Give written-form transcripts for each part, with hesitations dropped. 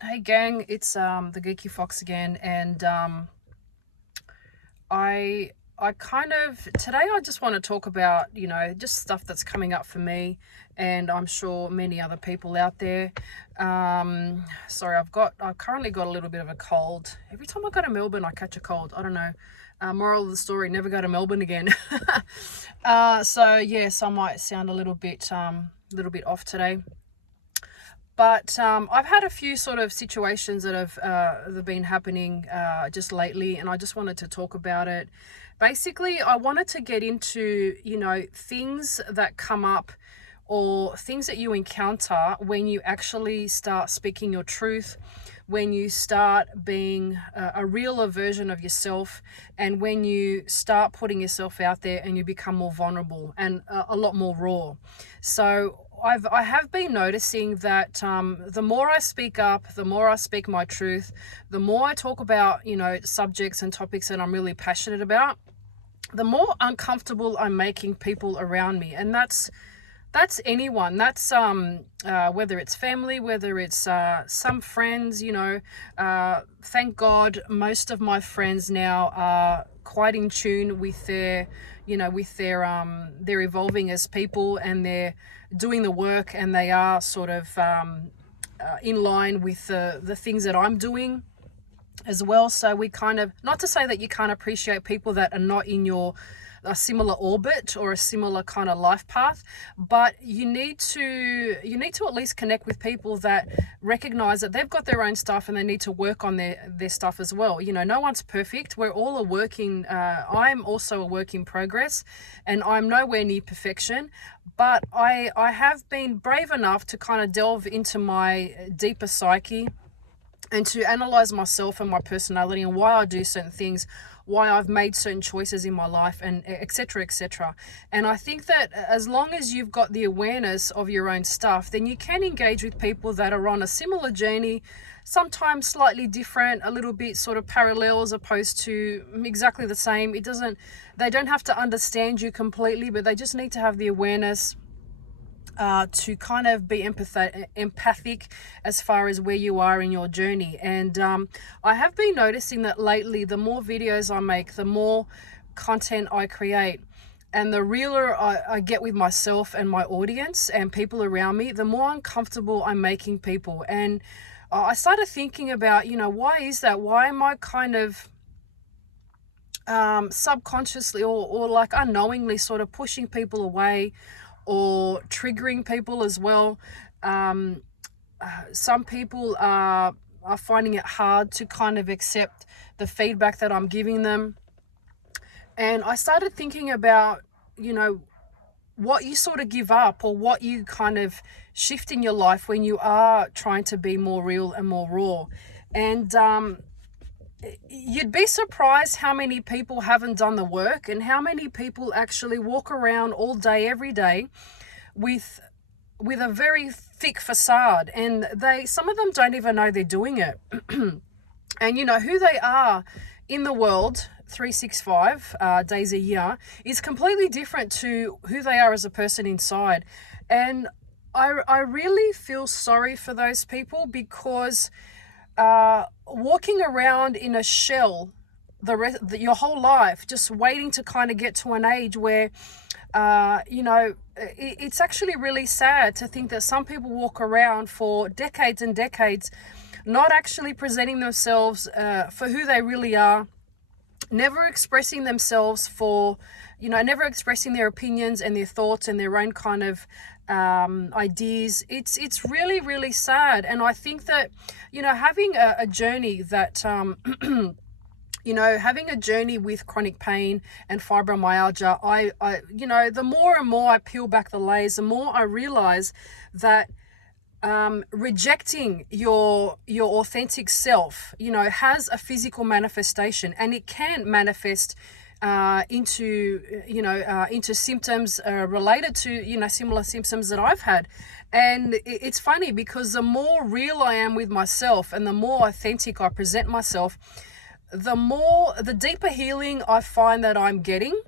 Hey gang, it's the Geeky Fox again, and I kind of today I just want to talk about, just stuff that's coming up for me, and I'm sure many other people out there. Sorry, I currently got a little bit of a cold. Every time I go to Melbourne, I catch a cold. I don't know. Moral of the story: never go to Melbourne again. So yes, I might sound a little bit off today. But I've had a few sort of situations that have been happening just lately, and I just wanted to talk about it. Basically, I wanted to get into, things that come up or things that you encounter when you actually start speaking your truth, when you start being a realer version of yourself, and when you start putting yourself out there and you become more vulnerable and a lot more raw. So I have been noticing that the more I speak up, the more I speak my truth, the more I talk about, subjects and topics that I'm really passionate about, the more uncomfortable I'm making people around me. And that's anyone. That's whether it's family, whether it's some friends. Thank God most of my friends now are quite in tune with they're evolving as people, and they're doing the work, and they are sort of in line with the things that I'm doing as well. So we kind of, not to say that you can't appreciate people that are not in your a similar orbit or a similar kind of life path, but you need to at least connect with people that recognize that they've got their own stuff and they need to work on their stuff as well. No one's perfect. We're all I'm also a work in progress, and I'm nowhere near perfection, but I have been brave enough to kind of delve into my deeper psyche and to analyze myself and my personality and why I do certain things, why I've made certain choices in my life, and etc., etc. And I think that as long as you've got the awareness of your own stuff, then you can engage with people that are on a similar journey, sometimes slightly different, a little bit sort of parallel as opposed to exactly the same. They don't have to understand you completely, but they just need to have the awareness to kind of be empathic as far as where you are in your journey. And I have been noticing that lately, the more videos I make, the more content I create, and the realer I get with myself and my audience and people around me, the more uncomfortable I'm making people. And I started thinking about, why is that? Why am I kind of subconsciously or like unknowingly sort of pushing people away or triggering people as well? Some people are finding it hard to kind of accept the feedback that I'm giving them. And I started thinking about, what you sort of give up or what you kind of shift in your life when you are trying to be more real and more raw. And you'd be surprised how many people haven't done the work, and how many people actually walk around all day, every day with a very thick facade, and some of them don't even know they're doing it. And who they are in the world 365 days a year is completely different to who they are as a person inside. And I really feel sorry for those people, because walking around in a shell your whole life, just waiting to kind of get to an age where it's actually really sad to think that some people walk around for decades and decades not actually presenting themselves for who they really are, never expressing themselves never expressing their opinions and their thoughts and their own kind of ideas. It's really, really sad. And I think that, having a journey that, having a journey with chronic pain and fibromyalgia, the more and more I peel back the layers, the more I realize that rejecting your authentic self, has a physical manifestation, and it can manifest into symptoms related to similar symptoms that I've had. And it's funny, because the more real I am with myself and the more authentic I present myself, the deeper healing I find that I'm getting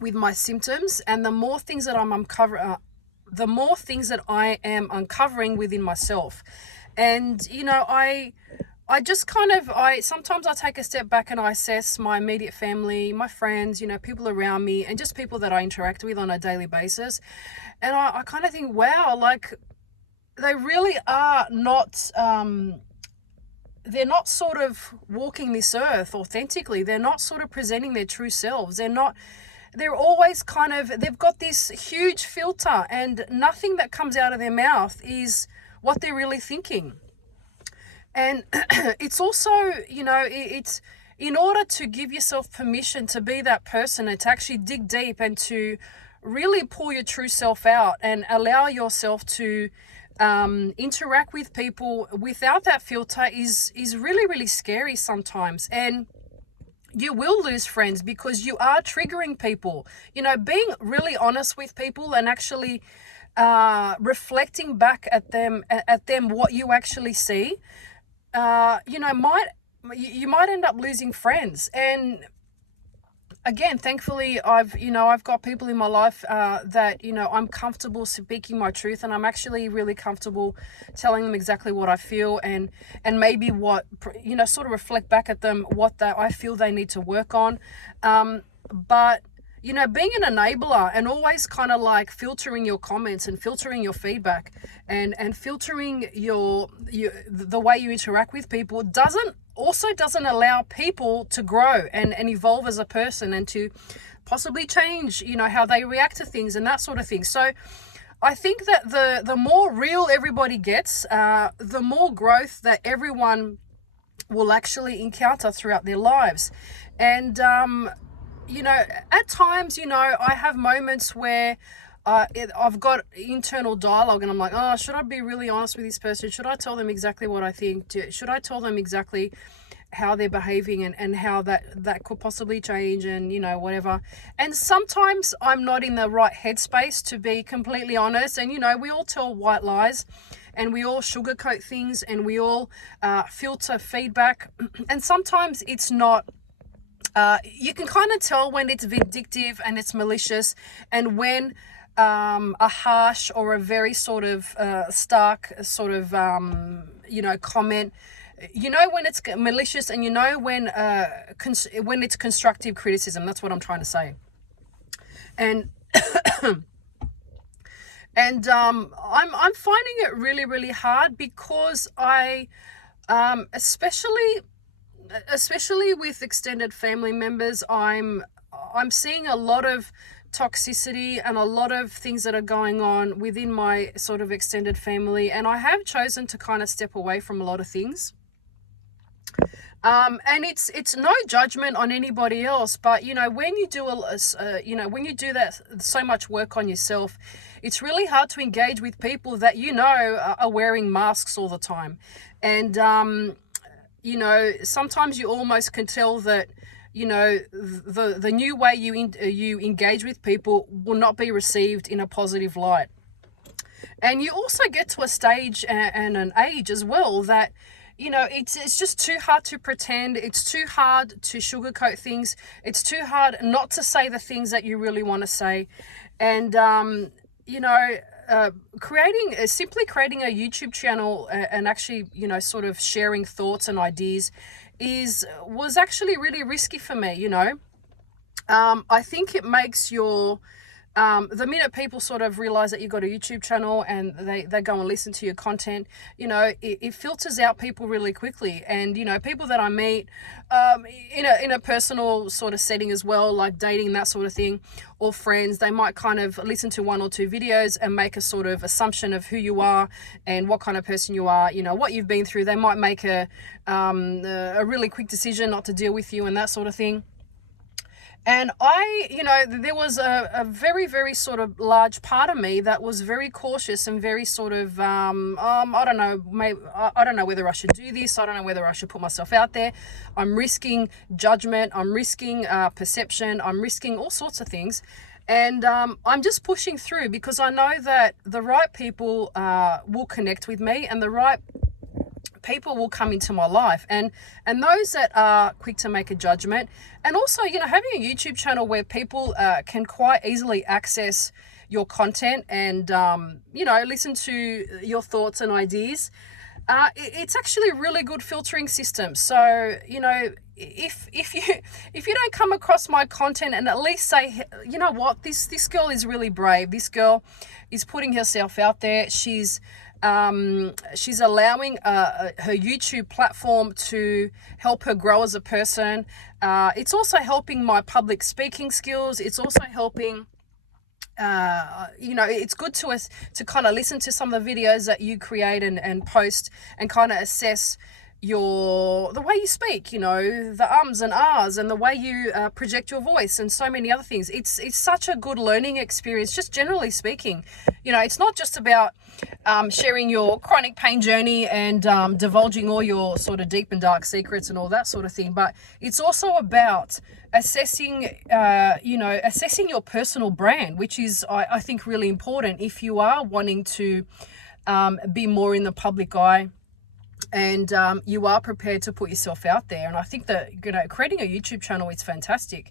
with my symptoms, and the more things that I am uncovering within myself. And, you know, I just kind of, sometimes I take a step back and I assess my immediate family, my friends, you know, people around me, and just people that I interact with on a daily basis. And I kind of think, wow, like, they really are not, they're not sort of walking this earth authentically. They're not sort of presenting their true selves. They're always kind of, they've got this huge filter, and nothing that comes out of their mouth is what they're really thinking. And it's also, you know, it's in order to give yourself permission to be that person and to actually dig deep and to really pull your true self out and allow yourself to interact with people without that filter is really, really scary sometimes. And you will lose friends because you are triggering people. You know, being really honest with people and actually reflecting back at them what you actually see, you know, you might end up losing friends. And again, thankfully, I've got people in my life that, you know, I'm comfortable speaking my truth, and I'm actually really comfortable telling them exactly what I feel, and maybe what, you know, sort of reflect back at them what I feel they need to work on. But, you know, being an enabler and always kind of like filtering your comments and filtering your feedback and filtering the way you interact with people doesn't allow people to grow and evolve as a person and to possibly change, you know, how they react to things and that sort of thing. So I think that the more real everybody gets, the more growth that everyone will actually encounter throughout their lives. And, you know, at times, you know, I have moments where I've got internal dialogue and I'm like, oh, should I be really honest with this person? Should I tell them exactly what I think? Should I tell them exactly how they're behaving and how that could possibly change, and, you know, whatever. And sometimes I'm not in the right headspace to be completely honest. And, you know, we all tell white lies and we all sugarcoat things and we all filter feedback. And sometimes it's not, you can kind of tell when it's vindictive and it's malicious, and when a harsh or a very sort of stark sort of, you know, comment, you know, when it's malicious, and you know when it's constructive criticism. That's what I'm trying to say. And and I'm finding it really, really hard because I especially with extended family members, I'm seeing a lot of toxicity and a lot of things that are going on within my sort of extended family, and I have chosen to kind of step away from a lot of things. And it's no judgment on anybody else, but, you know, when you do when you do that so much work on yourself, it's really hard to engage with people that, you know, are wearing masks all the time. And you know, sometimes you almost can tell that, you know, the new way you engage with people will not be received in a positive light. And you also get to a stage and an age as well that, you know, it's just too hard to pretend. It's too hard to sugarcoat things. It's too hard not to say the things that you really want to say. And, you know, simply creating a YouTube channel and actually, you know, sort of sharing thoughts and ideas was actually really risky for me, you know. I think it makes the minute people sort of realize that you've got a YouTube channel and they go and listen to your content, you know, it filters out people really quickly. And, you know, people that I meet in a personal sort of setting as well, like dating, that sort of thing, or friends, they might kind of listen to one or two videos and make a sort of assumption of who you are and what kind of person you are, you know, what you've been through. They might make a really quick decision not to deal with you and that sort of thing. And you know, there was a very, very sort of large part of me that was very cautious and very sort of, I don't know, I don't know whether I should do this. I don't know whether I should put myself out there. I'm risking judgment. I'm risking perception. I'm risking all sorts of things. And I'm just pushing through because I know that the right people will connect with me, and the right people will come into my life, and those that are quick to make a judgment. And also, you know, having a YouTube channel where people can quite easily access your content and, you know, listen to your thoughts and ideas, It's actually a really good filtering system. So, you know, if you don't come across my content and at least say, you know what, this girl is really brave. This girl is putting herself out there. She's allowing her YouTube platform to help her grow as a person. It's also helping my public speaking skills. It's also helping, you know, it's good to us to kind of listen to some of the videos that you create and post and kind of assess the way you speak, you know, the ums and ahs and the way you project your voice and so many other things. It's such a good learning experience, just generally speaking. You know, it's not just about sharing your chronic pain journey and divulging all your sort of deep and dark secrets and all that sort of thing, but it's also about assessing, you know, assessing your personal brand, which is, I think, really important if you are wanting to be more in the public eye. And you are prepared to put yourself out there. And I think that, you know, creating a YouTube channel is fantastic.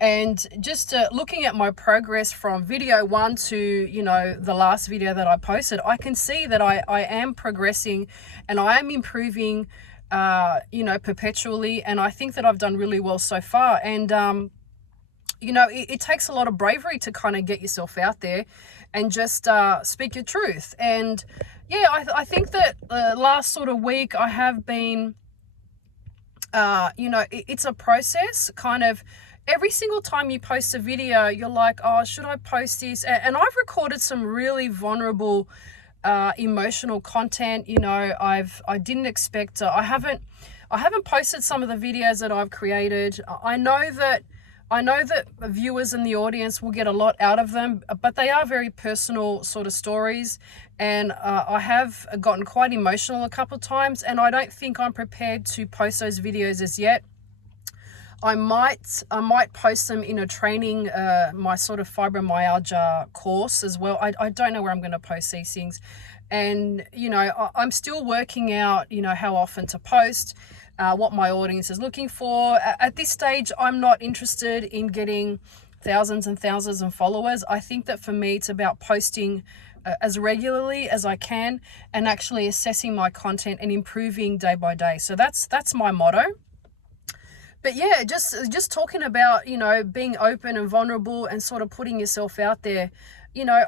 And just looking at my progress from video 1 to, you know, the last video that I posted, I can see that I am progressing and I am improving, you know, perpetually. And I think that I've done really well so far. And, you know, it takes a lot of bravery to kind of get yourself out there and just speak your truth. And yeah, I think that last sort of week I have been, you know, it's a process. Kind of every single time you post a video, you're like, oh, should I post this? And I've recorded some really vulnerable, emotional content. You know, I didn't expect. I haven't posted some of the videos that I've created. I know that viewers and the audience will get a lot out of them, but they are very personal sort of stories. And I have gotten quite emotional a couple of times, and I don't think I'm prepared to post those videos as yet. I might post them in a training, my sort of fibromyalgia course as well. I don't know where I'm going to post these things. And, you know, I'm still working out, you know, how often to post, what my audience is looking for. At this stage, I'm not interested in getting thousands and thousands of followers. I think that for me, it's about posting as regularly as I can and actually assessing my content and improving day by day. So that's my motto. But yeah, just talking about, you know, being open and vulnerable and sort of putting yourself out there. You know,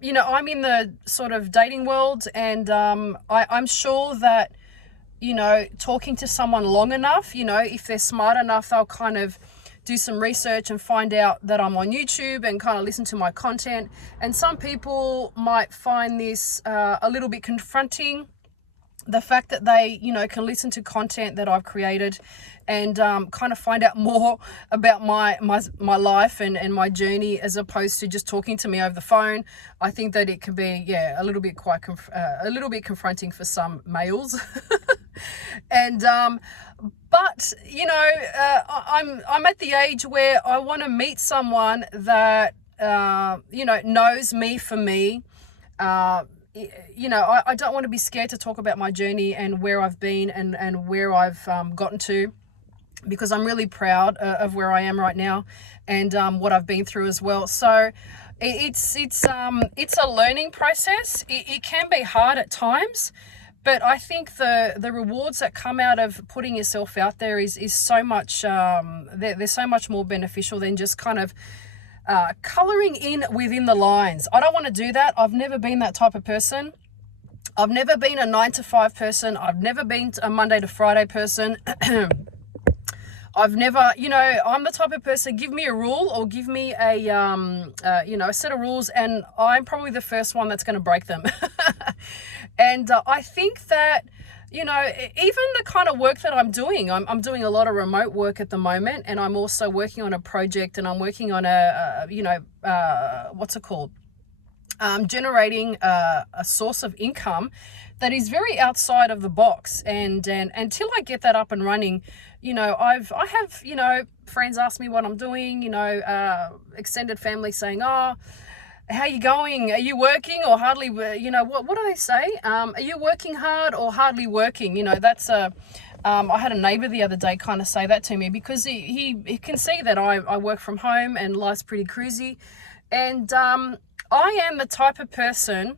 you know, I'm in the sort of dating world, and I'm sure that, you know, talking to someone long enough, you know, if they're smart enough, they'll kind of do some research and find out that I'm on YouTube and kind of listen to my content. And some people might find this a little bit confronting, the fact that they, you know, can listen to content that I've created and kind of find out more about my life and my journey, as opposed to just talking to me over the phone. I think that it can be, yeah, a little bit confronting for some males. And but, you know, I'm at the age where I want to meet someone that you know, knows me for me. You know, I don't want to be scared to talk about my journey and where I've been and where I've gotten to, because I'm really proud of where I am right now and what I've been through as well. So it's a learning process. It can be hard at times, but I think the rewards that come out of putting yourself out there is so much, they're so much more beneficial than just kind of coloring in within the lines. I don't want to do that. I've never been that type of person. I've never been a 9-to-5 person. I've never been a Monday to Friday person. I've never, you know, I'm the type of person, give me a rule or give me a, you know, a set of rules, and I'm probably the first one that's going to break them. And I think that, you know, even the kind of work that I'm doing, I'm doing a lot of remote work at the moment, and I'm also working on a project, and I'm working on you know, what's it called? Generating a source of income that is very outside of the box. And until I get that up and running, you know, I have, you know, friends ask me what I'm doing, you know, extended family saying, oh, how are you going? Are you working or hardly, you know, what do they say? Are you working hard or hardly working? You know, that's I had a neighbor the other day kind of say that to me, because he can see that I work from home and life's pretty cruisy. And I am the type of person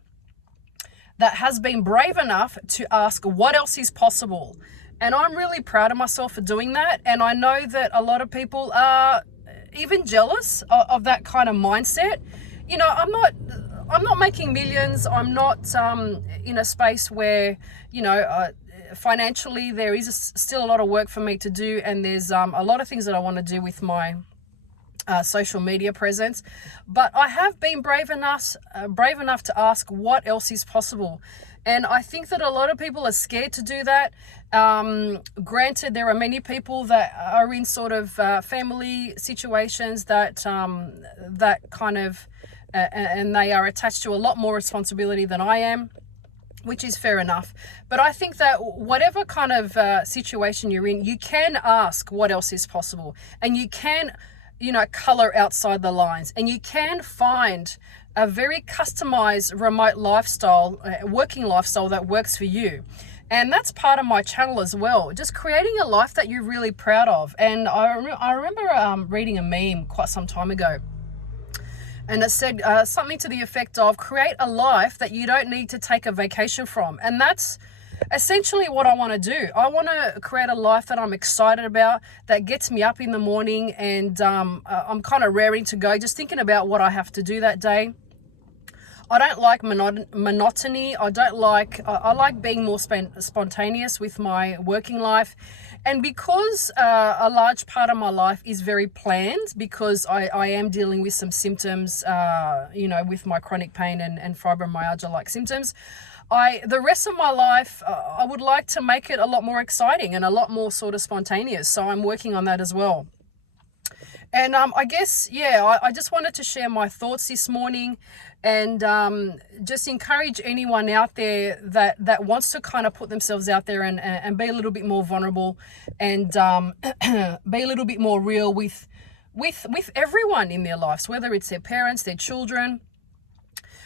that has been brave enough to ask what else is possible. And I'm really proud of myself for doing that. And I know that a lot of people are even jealous of that kind of mindset. You know, I'm not making millions. I'm not in a space where, you know, financially there is still a lot of work for me to do, and there's a lot of things that I want to do with my social media presence. But I have been brave enough to ask what else is possible. And I think that a lot of people are scared to do that. Granted, there are many people that are in sort of family situations that kind of, and they are attached to a lot more responsibility than I am, which is fair enough. But I think that whatever kind of situation you're in, you can ask what else is possible, and you can, you know, color outside the lines, and you can find a very customized remote lifestyle, working lifestyle that works for you. And that's part of my channel as well, just creating a life that you're really proud of. And I remember reading a meme quite some time ago, and it said something to the effect of, create a life that you don't need to take a vacation from. And that's essentially what I want to do. I want to create a life that I'm excited about, that gets me up in the morning, and I'm kind of raring to go, just thinking about what I have to do that day. I don't like monotony. I like being more spontaneous with my working life. And because a large part of my life is very planned, because I am dealing with some symptoms, you know, with my chronic pain and fibromyalgia-like symptoms, the rest of my life, I would like to make it a lot more exciting and a lot more sort of spontaneous. So I'm working on that as well. And I guess, yeah, I just wanted to share my thoughts this morning, and just encourage anyone out there that wants to kind of put themselves out there and be a little bit more vulnerable, and be a little bit more real with everyone in their lives, whether it's their parents, their children.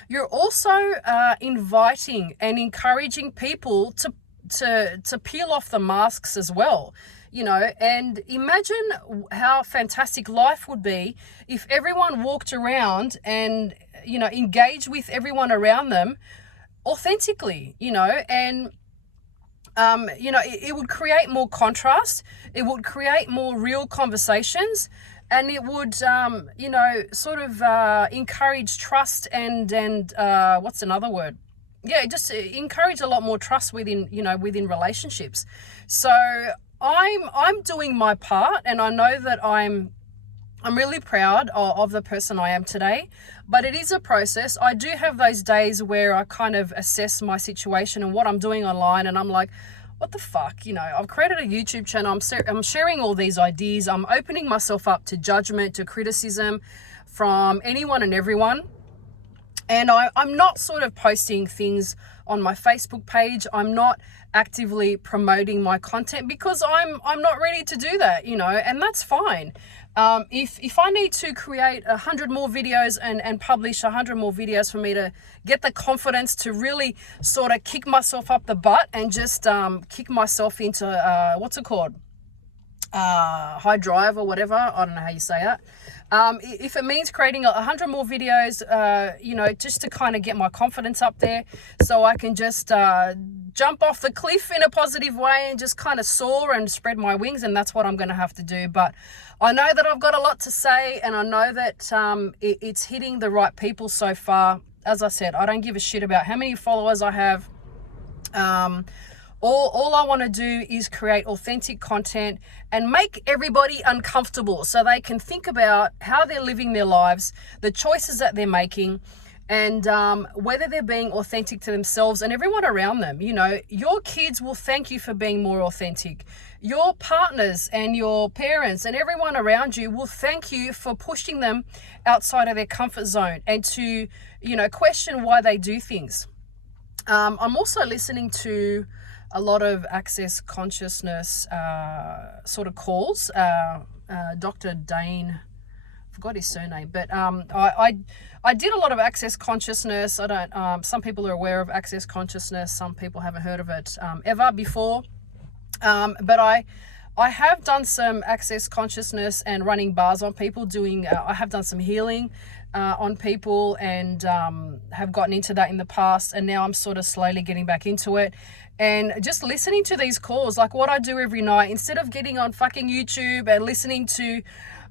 You're also inviting and encouraging people to peel off the masks as well. You know, and imagine how fantastic life would be if everyone walked around and, you know, engaged with everyone around them authentically, you know, and, you know, it would create more contrast. It would create more real conversations, and it would, you know, sort of encourage trust and what's another word? Yeah, just encourage a lot more trust within relationships. So I'm doing my part, and I know that I'm really proud of the person I am today, but it is a process. I do have those days where I kind of assess my situation and what I'm doing online, and I'm like, what the fuck? You know, I've created a YouTube channel. I'm sharing all these ideas. I'm opening myself up to judgment, to criticism from anyone and everyone. And I'm not sort of posting things on my Facebook page. I'm not actively promoting my content because I'm not ready to do that, you know, and that's fine. If I need to create 100 more videos and publish 100 more videos for me to get the confidence to really sort of kick myself up the butt and just kick myself into, what's it called? High drive or whatever. I don't know how you say it. If it means creating 100 more videos, you know, just to kind of get my confidence up there so I can just jump off the cliff in a positive way and just kind of soar and spread my wings, and that's what I'm going to have to do. But I know that I've got a lot to say, and I know that it's hitting the right people so far. As I said, I don't give a shit about how many followers I have. All I want to do is create authentic content and make everybody uncomfortable so they can think about how they're living their lives, the choices that they're making, and whether they're being authentic to themselves and everyone around them. You know, your kids will thank you for being more authentic. Your partners and your parents and everyone around you will thank you for pushing them outside of their comfort zone and to, you know, question why they do things. I'm also listening to a lot of access consciousness sort of calls. Dr. Dane, I forgot his surname, but I did a lot of access consciousness. I don't. Some people are aware of access consciousness. Some people haven't heard of it ever before. But I have done some access consciousness and running bars on people. I have done some healing on people, and have gotten into that in the past, and now I'm sort of slowly getting back into it. And just listening to these calls, like what I do every night, instead of getting on fucking YouTube and listening to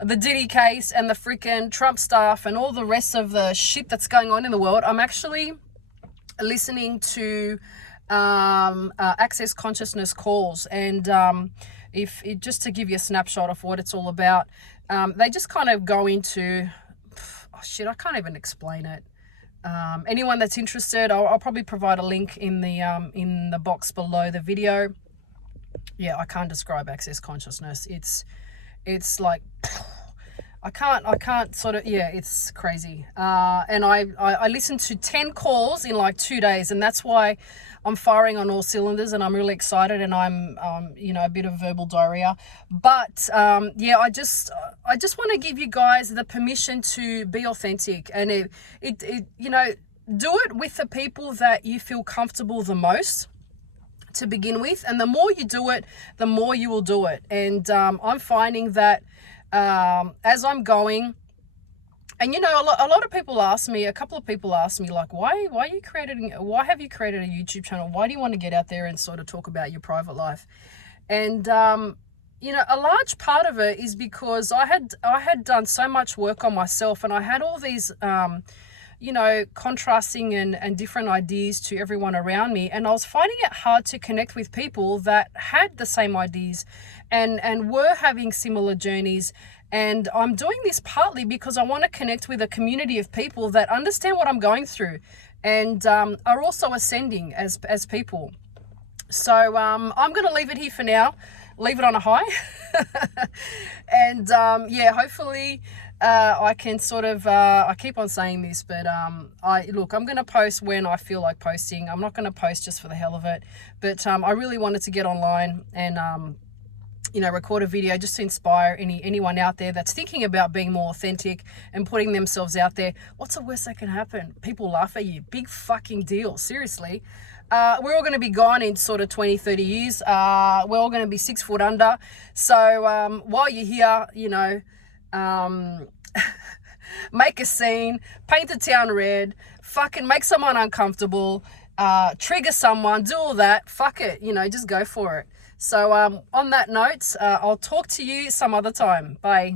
the Diddy case and the freaking Trump stuff and all the rest of the shit that's going on in the world, I'm actually listening to access consciousness calls. And just to give you a snapshot of what it's all about, they just kind of go into, oh shit, I can't even explain it. Anyone that's interested, I'll probably provide a link in the box below the video. Yeah, I can't describe access consciousness. It's like, I can't sort of, yeah, it's crazy. And I listened to 10 calls in like 2 days, and that's why I'm firing on all cylinders, and I'm really excited, and I'm a bit of verbal diarrhea. But yeah, I just want to give you guys the permission to be authentic, and it do it with the people that you feel comfortable the most to begin with, and the more you do it, the more you will do it. And I'm finding that as I'm going, and a lot of people ask me, a couple of people ask me, like, why have you created a YouTube channel? Why do you want to get out there and sort of talk about your private life? And a large part of it is because I had done so much work on myself, and I had all these contrasting and different ideas to everyone around me, and I was finding it hard to connect with people that had the same ideas and were having similar journeys. And I'm doing this partly because I want to connect with a community of people that understand what I'm going through and are also ascending as people. So I'm going to leave it here for now, leave it on a high. And yeah, hopefully I can sort of, I keep on saying this, but I'm going to post when I feel like posting. I'm not going to post just for the hell of it, but I really wanted to get online and record a video just to inspire anyone out there that's thinking about being more authentic and putting themselves out there. What's the worst that can happen? People laugh at you. Big fucking deal. Seriously. We're all going to be gone in sort of 20, 30 years. We're all going to be 6 foot under. So while you're here, make a scene, paint the town red, fucking make someone uncomfortable, trigger someone, do all that. Fuck it. Just go for it. So on that note, I'll talk to you some other time. Bye.